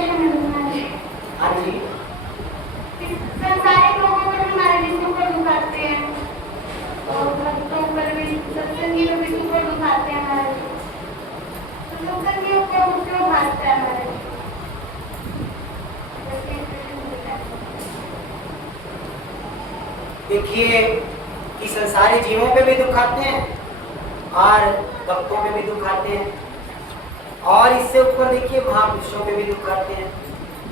Question है तुम्हारे। हाँ जी। संसारिक लोगों पर हमारे विष्णु को दुखाते हैं और भक्तों पर भी, सत्संगी लोग विष्णु को दुखाते हैं हमारे। तो सत्संगियों को क्यों भागता है हमारे? देखिए कि संसारी जीवों पे भी दुख आते हैं और भक्तों पे भी दुख आते हैं, और इससे ऊपर देखिए महापुरुषों पे भी दुख आते हैं,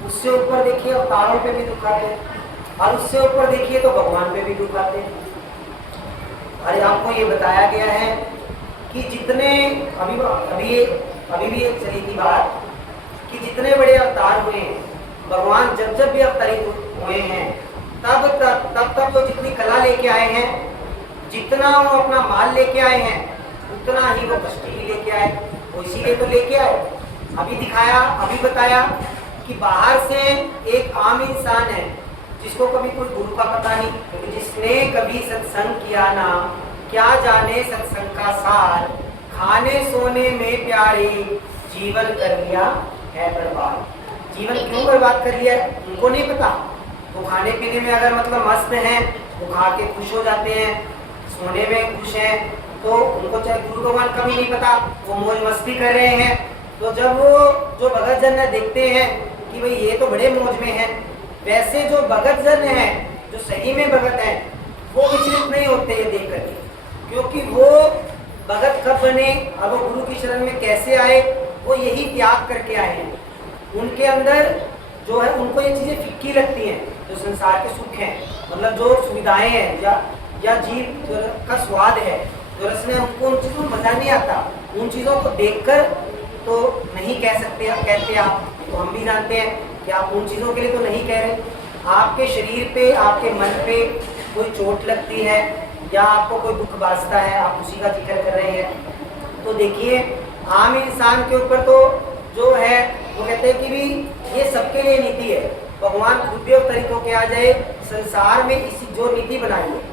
उससे ऊपर देखिए अवतारों पे भी दुख आते हैं, और उससे ऊपर देखिए तो भगवान पे भी दुख आते हैं। अरे आपको ये बताया गया है कि जितने अभी भी एक चली थी बात कि जितने बड़े अवतार हुए हैं, भगवान जब भी अवतरित हुए हैं तब वो जितनी कला लेके आए हैं, जितना वो अपना माल लेके आए हैं, उतना ही वो कष्ट ही लेके आए। वो इसीलिए तो लेके आए। अभी बताया कि बाहर से एक आम इंसान है जिसको कभी कोई गुरु का पता नहीं, क्योंकि जिसने कभी सत्संग किया ना, क्या जाने सत्संग का सार, खाने सोने में प्यारे जीवन कर लिया है बर्बाद। जीवन क्यों बर्बाद कर लिया है उनको नहीं पता। वो खाने पीने में अगर मतलब मस्त हैं, वो खा के खुश हो जाते हैं, सोने में खुश हैं, तो उनको चाहे गुरु भगवान का भी नहीं पता, वो मौज मस्ती कर रहे हैं। तो जब वो जो भगत जन देखते हैं कि भाई ये तो बड़े मौज में हैं, वैसे जो भगत जन हैं, जो सही में भगत हैं, वो विचलित नहीं होते ये देख करके, क्योंकि वो भगत कब बने और वो गुरु की शरण में कैसे आए, वो यही त्याग करके आए हैं। उनके अंदर जो है उनको ये चीजें फिक्की लगती हैं, जो संसार के सुख हैं, मतलब जो सुविधाएं हैं या जीव का स्वाद है, जो रस में, उनको उन चीजों में मजा नहीं आता। उन चीजों को देखकर तो नहीं कह सकते, कहते आप तो हम भी जानते हैं कि आप उन चीजों के लिए तो नहीं कह रहे। आपके शरीर पे, आपके मन पे कोई चोट लगती है या आपको कोई दुख बाजता है, आप उसी का जिक्र कर रहे हैं। तो देखिए आम इंसान के ऊपर तो जो है वो कहते हैं कि भी ये सबके लिए नीति है। भगवान खुद भी अवतरित होके आ जाए संसार में, इसी जो नीति बनाई है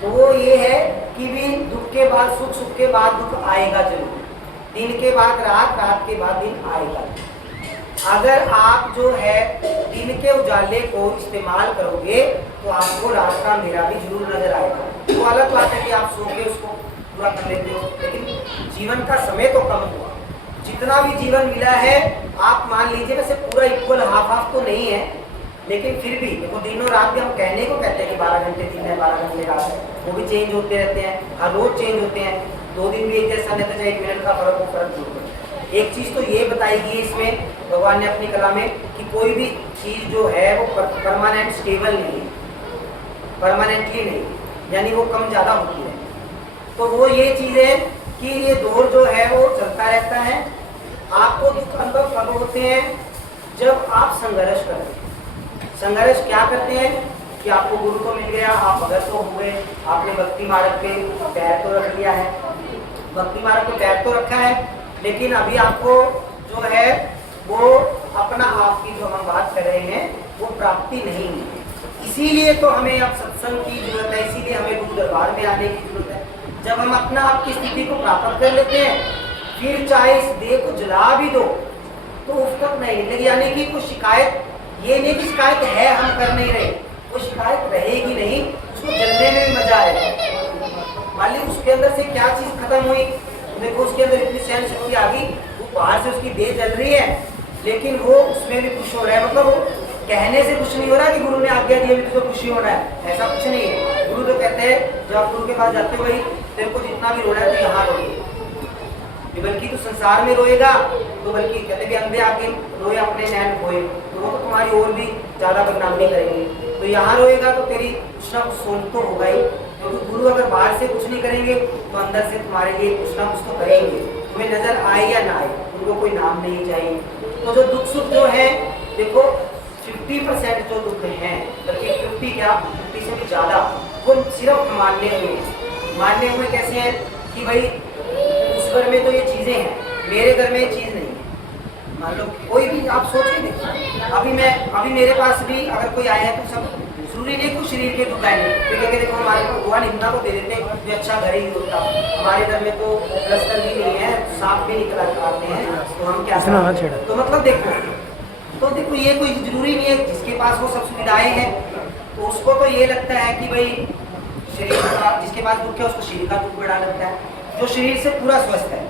तो वो ये है कि भी दुख के बाद सुख, सुख के बाद दुख आएगा जरूर, दिन के बाद रात, रात के बाद दिन आएगा। अगर आप जो है दिन के उजाले को इस्तेमाल करोगे तो आपको रात का अंधेरा भी जरूर नजर आएगा। तो अलग बात है कि आप सो के उसको पूरा कर लेते हो, लेकिन जीवन का समय तो कम हुआ। जितना भी जीवन मिला है आप मान लीजिए वैसे पूरा इक्वल हाफ तो नहीं है, लेकिन फिर भी देखो दिनों रात भी हम कहने को कहते हैं कि 12 घंटे दिन है, 12 घंटे रात है, वो भी चेंज होते रहते हैं, हर रोज चेंज होते हैं। 2 दिन भी एक जैसा नहीं, तो 1 मिनट का फर्क जरूर है। एक चीज तो ये बताई गई इसमें भगवान ने अपनी कला में कि कोई भी चीज जो है वो परमानेंट स्टेबल नहीं है, परमानेंटली नहीं, यानी वो कम ज्यादा होती है। तो वो ये चीज है कि ये दौर जो है वो चलता रहता है। आपको दुख अनुभव कब होते हैं? जब आप संघर्ष करते हैं। संघर्ष क्या करते हैं कि आपको गुरु तो मिल गया, आप भगत तो हुए, आपने भक्ति मार्ग पे पैर तो रख लिया है, भक्ति मार्ग पे पैर तो रखा है, लेकिन अभी आपको जो है वो अपना आप की जो हम बात कर रहे हैं वो प्राप्ति नहीं है। इसीलिए तो हमें अब सत्संग की जरूरत है, इसीलिए हमें गुरु दरबार में आने की जरूरत है। जब हम अपना आप की स्थिति को प्राप्त कर लेते हैं, फिर चाहे इस देह को जला भी दो तो उस तक नहीं लगी, यानी कि कोई शिकायत, ये नहीं कि शिकायत है हम कर नहीं रहे, वो शिकायत रहेगी नहीं, उसको जलने में भी मजा आएगा। मान ली उसके अंदर से क्या चीज खत्म हुई, देखो उसके अंदर इतनी सहन शक्ति आ गई, वो बाहर से उसकी देह जल रही है लेकिन वो उसमें भी खुश हो रहा है। मतलब वो कहने से कुछ नहीं हो रहा कि गुरु ने आज्ञा दी अभी तुझे खुशी होना है, ऐसा कुछ नहीं है। गुरु तो कहते हैं जब आप गुरु के पास जाते हो भाई तेरे को जितना भी रोना है तो यहाँ रोए, बल्कि तू संसार में रोएगा तो बल्कि कहते भी अंधे आके रोए अपने नैन खोए, तो वो तो तुम्हारी और भी ज्यादा बदनामी करेंगे। तो यहाँ रोएगा तो तेरी कुछ ना कुछ सोच तो होगा ही, क्योंकि गुरु अगर बाहर से कुछ नहीं करेंगे तो अंदर से तुम्हारे लिए कुछ ना कुछ तो करेंगे, तुम्हें नजर आए या ना आए, उनको कोई नाम नहीं चाहिए। तो जो दुख सुख जो है देखो 50% जो दुख हैं, बल्कि 50 क्या 50 से भी ज्यादा, वो सिर्फ मानने हुए कैसे हैं कि भाई उस घर में तो ये चीजें हैं, मेरे घर में ये चीज नहीं है। मान लो कोई भी आप सोचिए देखिए, अभी मेरे पास भी अगर कोई आया है तो सब जरूरी नहीं कुछ शरीर के दुख आएंगे, क्योंकि देखो हमारे को भगवान इतना को दे देते हैं जो अच्छा घर ही होता, हमारे घर में तो प्लस्तर भी नहीं है, सांप भी निकल आते हैं, तो हम क्या तो मतलब देखो तो देखो ये कोई जरूरी नहीं है जिसके पास वो सब सुविधाएं हैं तो उसको तो ये लगता है कि भाई शरीर का, जिसके पास दुख है उसको शरीर का दुख बड़ा लगता है। जो शरीर से पूरा स्वस्थ है,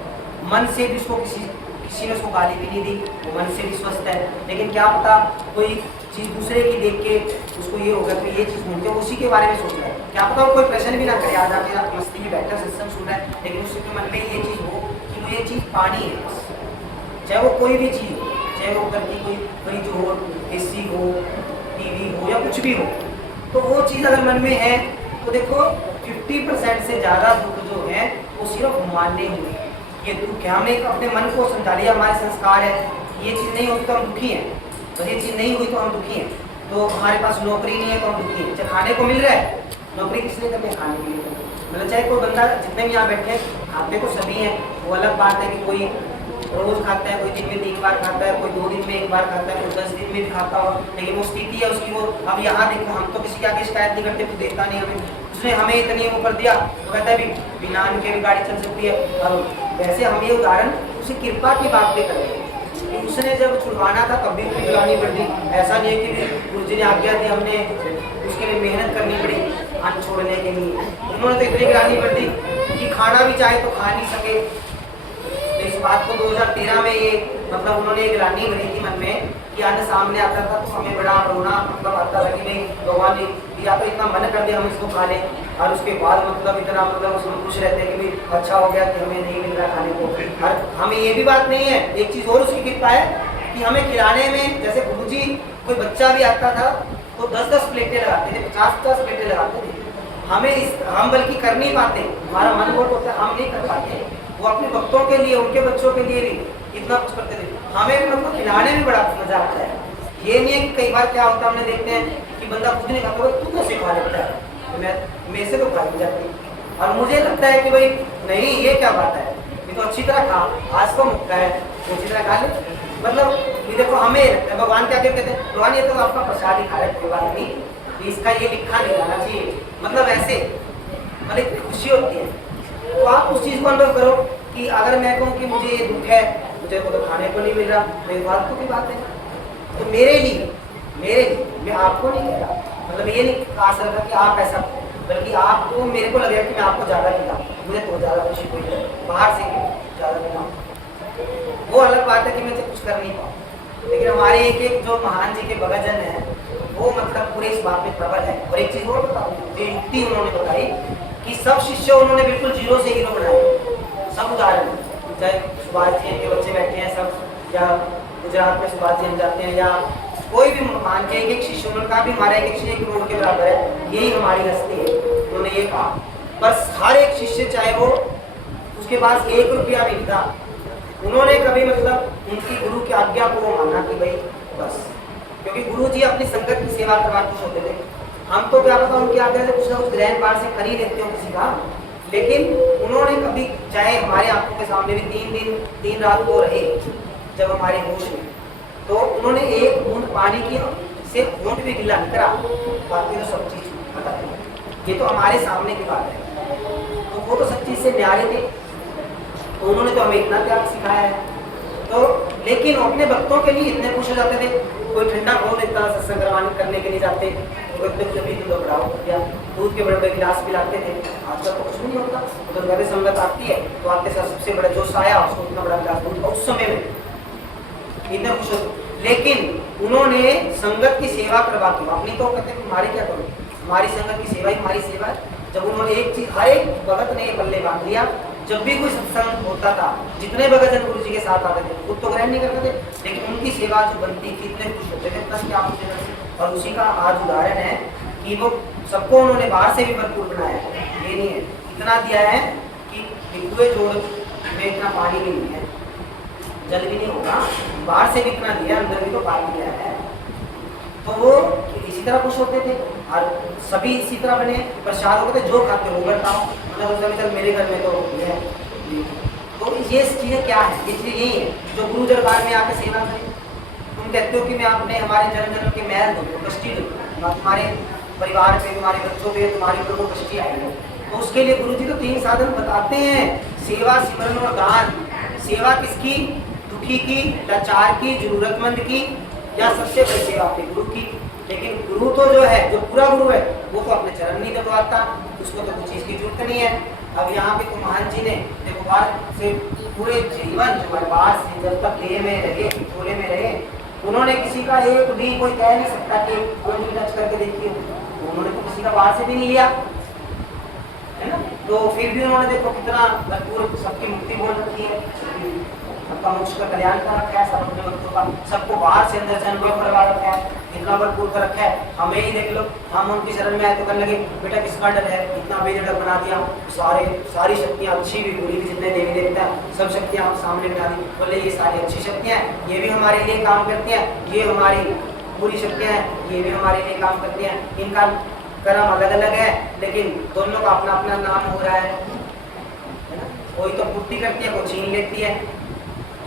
मन से भी उसको किसी ने उसको गाली भी नहीं दी, वो मन से भी स्वस्थ है, लेकिन क्या पता कोई चीज़ दूसरे की देख के उसको ये होगा कि ये चीज़ घूमते उसी के बारे में सोच रहा है, क्या पता वो कोई प्रश्न भी ना करे, आज आके आप मस्ती में बैठा सत्संग सुन रहा है, लेकिन उसके मन में ये चीज़ हो कि वो ये चीज़ पानी है बस। चाहे वो कोई भी चीज़ हो, चाहे वो घर की कोई फ्रिज हो, एसी हो, टीवी हो या कुछ भी हो, तो वो चीज़ अगर मन में है तो देखो 50% से ज़्यादा दुख जो है वो सिर्फ मानने हुए ये दुख है। हमने अपने मन को समझा लिया, हमारे संस्कार है, ये चीज़ नहीं होगी तो हम दुखी हैं, तो ये चीज़ नहीं हुई तो हम दुखी हैं, तो हमारे पास नौकरी नहीं है तो हम दुखी हैं। चाहे खाने को मिल रहा है, नौकरी किस लिए करनी है, खाने के लिए करनी है। मतलब चाहे कोई बंदा जितने भी यहाँ बैठे हैं खाते को सभी हैं, वो अलग बात है कि कोई रोज खाता है, कोई दिन में 3 बार खाता है, कोई 2 दिन में 1 बार खाता है, कोई 10 दिन में भी खाता हो, लेकिन वो स्थिति है उसकी। वो अब यहाँ देखो, हम तो किसी के आगे शिकायत नहीं करते, कुछ देता नहीं हमें, उसने हमें इतनी वो कर दिया तो कहता है भी बिना के भी गाड़ी चल सकती है। और वैसे हम ये उदाहरण उसी कृपा की बात पे करें कि उसने जब छुड़वाना था तब भी उसकी बुलानी पड़ी। ऐसा नहीं है कि गुरु जी ने आज्ञा दी, हमने उसके लिए मेहनत करनी पड़ी अन्न छोड़ने के लिए। उन्होंने तो इतनी गिरानी पड़ी कि खाना भी चाहे तो खा नहीं सके। इस बात को 2013 में ये मतलब उन्होंने एक ग्लानि भरी थी मन में कि अन्न सामने आता था तो हमें बड़ा रोना मतलब आता था कि भाई भगवान ने या तो इतना मन कर दिया हम इसको खा लें, और उसके बाद मतलब इतना मतलब उसमें खुश रहते हैं कि भाई अच्छा हो गया कि हमें नहीं मिल रहा खाने को। और हमें ये भी बात नहीं है, एक चीज़ और उसकी कृपा है कि हमें खिलाने में, जैसे गुरुजी कोई बच्चा भी आता था तो 10-10 प्लेटें लगाते थे, 50-50 प्लेटें लगाते थे। हम बल्कि कर नहीं पाते, हमारा मन बहुत होता है, हम नहीं कर पाते। वो अपने भक्तों के लिए, उनके बच्चों के लिए भी इतना कुछ करते थे। हमें भी मतलब खिलाने में बड़ा मजा आता है। ये नहीं है कि कई बार क्या होता है, हमने देखते हैं कि बंदा खुद नहीं खाता, तू कैसे खा लेता है, मैं से तो खा नहीं जाती। और मुझे लगता है कि भाई नहीं, ये क्या बात है, ये तो अच्छी तरह खा, आज तो मुक्का है, अच्छी तरह खा ले। मतलब ये देखो, हमें भगवान क्या कहते हैं, भगवान ये तो आपका प्रसाद ही खा रहे, कोई बात नहीं, इसका ये लिखा नहीं जाना चाहिए। मतलब ऐसे मतलब इतनी खुशी होती है। तो आप उस चीज़ को अनुभव करो कि अगर मैं कहूँ कि मुझे ये दुख है, मुझे तो खाने को नहीं मिल रहा, मेरी फालतू की बात है। तो मेरे लिए मैं आपको नहीं कह रहा, मतलब ये नहीं आशा रखा कि आप ऐसा, बल्कि आपको मेरे को लगेगा कि मैं आपको ज़्यादा खिलाऊँ, मुझे तो ज़्यादा खुशी हुई है, बाहर से ज़्यादा खिलाऊँ, वो अलग बात है कि मैं कुछ कर नहीं पाऊँ। लेकिन हमारे एक जो महान जी के भगतजन हैं वो मतलब पूरे इस बात में प्रबल है। और एक चीज़ और बताऊँ, जो युक्ति उन्होंने बताई कि सब शिष्य उन्होंने बिल्कुल जीरो से हीरो बनाए, सब उदाहरण, चाहे सुभाष जी के बच्चे बैठे हैं सब, या गुजरात में सुभाष जी जाते हैं, या कोई भी मान के एक शिष्य उन्होंने कहा भी हमारा एक शिष्य 1 करोड़ के बराबर है, यही हमारी हस्ती है, उन्होंने ये कहा। पर हर एक शिष्य चाहे वो उसके पास 1 रुपया भी था, उन्होंने कभी मतलब उनकी गुरु की आज्ञा को वो माना कि भाई बस, क्योंकि गुरु जी अपनी संगत की सेवा करवा खुश होते थे। हम तो क्या पता उनकी आज्ञा से कुछ ना कुछ ग्रहण पार से कर ही लेते हो किसी का, लेकिन उन्होंने कभी, चाहे हमारे आंखों के सामने भी 3 दिन 3 रात को रहे जब हमारे होश में, तो उन्होंने एक बूंद पानी की से होंठ भी गिला नहीं करा, बाकी तो सब चीज पता है, ये तो हमारे सामने की बात है। तो वो तो सब चीज से न्यारे थे, तो उन्होंने तो हमें इतना त्याग सिखाया है। तो लेकिन अपने भक्तों के लिए इतने खुश हो जाते थे, कोई ठंडा कौन इतना सत्संग करने के लिए जाते, दूध बढ़ाओ या दूध के बड़े बड़े गिलास पिलाते थे। आजकल तो कुछ नहीं होता, तो ज्यादा संगत आती है तो आपके साथ सबसे बड़ा जोश आया, उसको इतना बड़ा गिलास दूध, उस समय में इतना खुश होते। लेकिन उन्होंने संगत की सेवा करवा के, अपनी तो कहते हैं हमारी क्या करो, हमारी संगत की सेवा ही हमारी सेवा है। जब उन्होंने एक चीज, हर एक भगत ने पल्ले बांध लिया, जब भी कोई सत्संग होता था, जितने भगतजन गुरु जी के साथ आते थे, खुद तो ग्रहण नहीं करते थे, लेकिन उनकी सेवा जो बनती थी, इतने खुश होते थे, बस क्या होते। और उसी का आज उदाहरण है कि वो सबको उन्होंने बाहर से भी भरपूर बनाया है। ये नहीं है, इतना दिया है कि लिखुए जोड़ में इतना पानी भी नहीं है, जल भी नहीं होगा, बाहर से भी इतना दिया, अंदर भी तो पानी दिया है। तो वो इसी तरह खुश होते थे और सभी इसी तरह बने प्रसाद होते थे, जो खाते वो बताओ, मतलब मेरे घर में तो ये है। तो ये चीज़ें क्या है, ये चीज़ यही है जो गुरु दरबार में आके सेवा करें। तुम कहते हो कि मैं अपने हमारे जन्म जन्म के महल दूँ, कष्टी दूँ, तुम्हारे परिवार पे, तुम्हारे बच्चों पे, तुम्हारे ऊपर को कष्टी आएगी, तो उसके लिए गुरु जी तो 3 साधन बताते हैं, सेवा, सिमरन और दान। सेवा किसकी? दुखी की, लाचार की, जरूरतमंद की, या सबसे बड़ी सेवा अपने गुरु की। लेकिन गुरु तो जो है, जो पूरा गुरु है, वो तो अपने चरण नहीं दबाता, उसको तो कुछ चीज की जरूरत नहीं है। अब यहाँ पे तो महान जी ने देखो बाहर से पूरे जीवन जो बाहर से जब तक देह में रहे, झोले में रहे, उन्होंने किसी का एक भी कोई कह नहीं सकता कि कोई भी टच करके देखिए, उन्होंने तो किसी का बाहर से भी नहीं लिया, है ना। तो फिर भी उन्होंने देखो कितना भरपूर सबकी मुक्ति बोल रखी है, सबका मोक्ष का कल्याण कर रखा है, सब अपने भक्तों का, सबको बाहर से अंदर से अनुभव करवा रखा है, इतना भरपूर कर रखा है। हमें ही देख लो, हम उनकी शरण में आए तो करने लगे बेटा किसका डर है, इतना बेझिझक बना दिया, सारी शक्तियाँ अच्छी भी बुरी भी, जितने देवी देवता है सब शक्तियाँ हम सामने बिठा दी, बोले ये सारी अच्छी शक्तियाँ हैं, ये भी हमारे लिए काम करती हैं, ये हमारी बुरी शक्तियाँ हैं, ये भी हमारे लिए काम करती हैं, इनका कर्म अलग अलग है, लेकिन दोनों का अपना अपना नाम हो रहा है ना। कोई तो पूर्ति करती है, कोई छीन लेती है।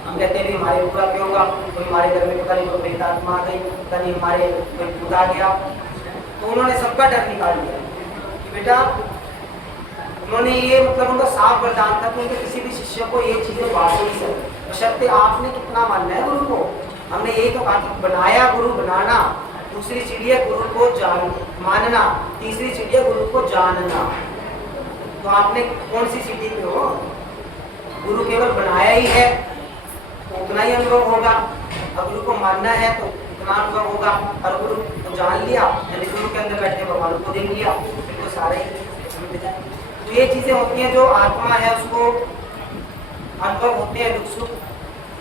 हम कहते हैं भी हमारे पूरा क्यों होगा, कोई हमारे घर में पता नहीं कोई प्रेतात्मा आ गई, पता नहीं हमारे कोई भूत आ गया। तो उन्होंने सबका डर निकाल दिया कि बेटा, उन्होंने ये मतलब उनका साफ वरदान था कि उनके किसी भी शिष्य को ये चीजें बांट नहीं सकते, बशर्ते आपने कितना मानना है गुरु को। हमने यही तो कहा कि बनाया गुरु बनाना, दूसरी सीढ़ी है गुरु को मानना, तीसरी सीढ़ी है गुरु को जानना। तो आपने कौन सी सीढ़ी पे हो? गुरु केवल बनाया ही है तो उतना ही अनुभव होगा, और गुरु को मानना है तो उतना अनुभव होगा, और गुरु को जान लिया यानी गुरु के अंदर बैठे भगवान को देख लिया, फिर तो सारे ही जाए। तो ये चीजें होती हैं जो आत्मा है उसको अनुभव होते हैं, दुख सुख,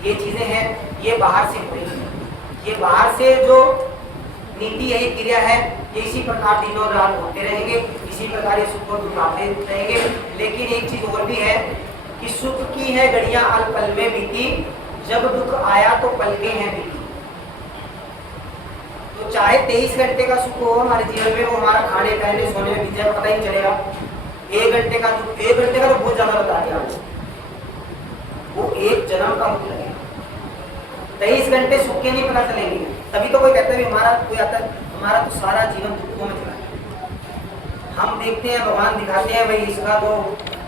ये चीजें हैं, ये बाहर से हो रही है, ये बाहर से जो नीति है, ये क्रिया है, ये इसी प्रकार दिनों रात होते रहेंगे, इसी प्रकार ये सुख और दुख आते रहेंगे। लेकिन एक चीज और भी है कि सुख की है घड़ियां अल्प पल में बीती, जब दुख आया तो पलके हैं बीती। तो चाहे 23 घंटे का सुख हो हमारे जीवन में, वो हमारा खाने पहनने सोने में बीत जाए, पता ही नहीं चलेगा। 1 घंटे का दुख, 1 घंटे का तो बहुत ज्यादा बता दिया, वो 1 जन्म का दुख लगेगा। 23 घंटे सुख के नहीं पता चलेंगे। तभी तो कोई कहता है हमारा कोई आता है, हमारा तो सारा जीवन दुखों में चला है। हम देखते हैं, भगवान दिखाते हैं, भाई इसका तो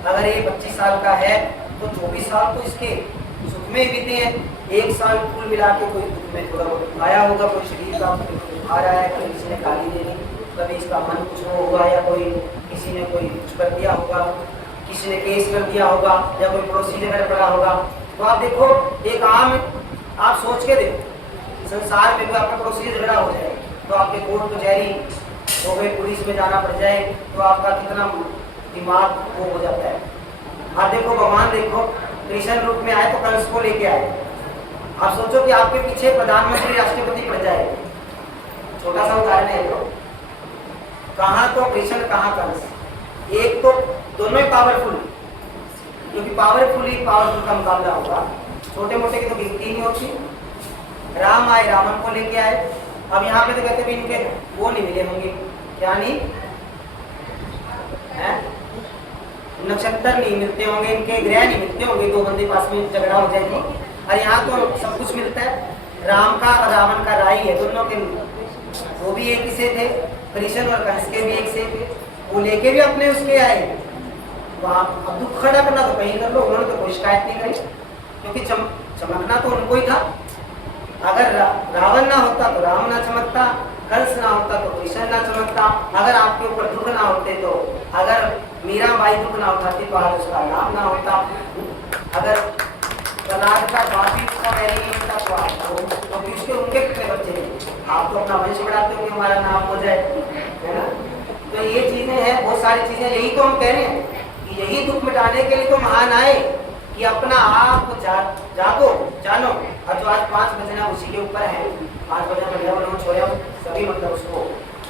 अगर ये 25 साल का है तो 24 साल तो इसके सुख में बीते हैं, 1 साल कुल मिला के कोई दुख में थोड़ा बहुत आया होगा, कोई शरीर का आ रहा है, कोई किसी ने गाली दे दी, कभी इसका मन कुछ हो होगा, या कोई किसी ने कोई कुछ कर दिया होगा, किसी ने केस कर दिया होगा, या कोई पड़ोसी ने कर पड़ा होगा। तो आप देखो, एक आम आप सोच के देखो, संसार में कोई आपका पड़ोसी से झगड़ा हो जाए तो आपके कोर्ट कचहरी हो गई, पुलिस में जाना पड़ जाए, तो आपका कितना दिमाग वो हो जाता है। आप देखो, भगवान देखो कृष्ण रूप में आए तो कंस को लेके आए। आप सोचो कि आपके पीछे प्रधानमंत्री राष्ट्रपति पड़ जाए, छोटा सा उदाहरण है तो, कहाँ तो कृष्ण कहाँ कंस, एक तो दोनों ही पावरफुल, क्योंकि पावरफुल ही पावरफुल का मुकाबला होगा, छोटे मोटे की तो गिनती नहीं होती। राम आए, रावण को लेके आए। अब यहाँ पे तो कहते भी इनके वो नहीं मिले होंगे, क्या नहीं है, नक्षत्र नहीं मिलते होंगे, इनके ग्रह नहीं मिलते होंगे, 2 बंदे पास में झगड़ा हो जाएगी। और यहाँ तो सब कुछ मिलता है, राम का और रावण का राय है, दोनों के वो भी एक ही से थे, कृष्ण और कंस के भी एक से थे, वो लेके भी अपने उसके आए। वहाँ अब दुख खड़ा करना तो कहीं कर लो, उन्होंने तो कोई शिकायत नहीं करी, क्योंकि चमकना तो उनको ही था। अगर रावण ना होता तो राम ना चमकता, कंस ना होता तो कृष्ण ना चमकता, अगर आपके ऊपर दुख ना होते तो, अगर मीराबाई दुख ना उठाती तो आज उसका नाम ना होता, अगर तलाक का बाकी उसका नहीं होता तो आपको, क्योंकि उसके उनके कितने बच्चे हैं, आप तो अपना वंश बढ़ाते हो कि हमारा नाम हो जाए, है ना। तो ये चीजें हैं, बहुत सारी चीजें, यही तो हम कह रहे हैं कि यही दुख मिटाने के लिए तो महान आए कि अपना आप जागो, जानो। और जो आज 5 बजना उसी के ऊपर है, 5 बजना बढ़िया बनो छोड़ो सभी, मतलब उसको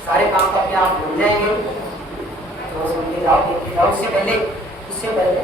सारे काम तो अपने आप बन जाएंगे। तो सुन के जाओ, देख के जाओ, उससे पहले